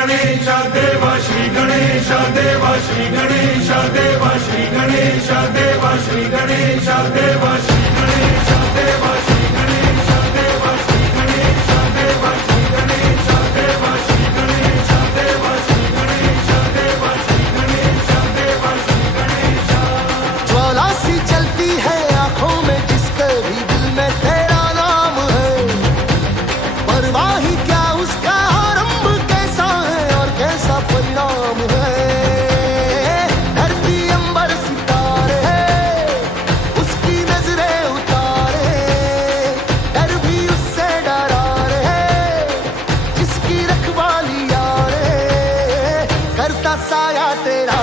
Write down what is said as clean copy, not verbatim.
गणेशा देवा श्री गणेशा देवा श्री गणेशा देवा श्री गणेशा देवा श्री गणेशा देवा श्री गणेशा देवा श्री गणेशा देवा श्री गणेशा देवा श्री गणेशा देवा श्री गणेशा देवा श्री गणेशा देवा श्री गणेशा देवा श्री गणेशा। ज्वाला सी चलती है आंखों में जिसके भी दिल में तेरा नाम है, परवाह ही क्या उसका आरंभ कैसा है और कैसा परिणाम है। धरती अंबर सितारे उसकी नजरें उतारे, डर भी उससे डरा रे जिसकी रखवाली यारे, करता साया तेरा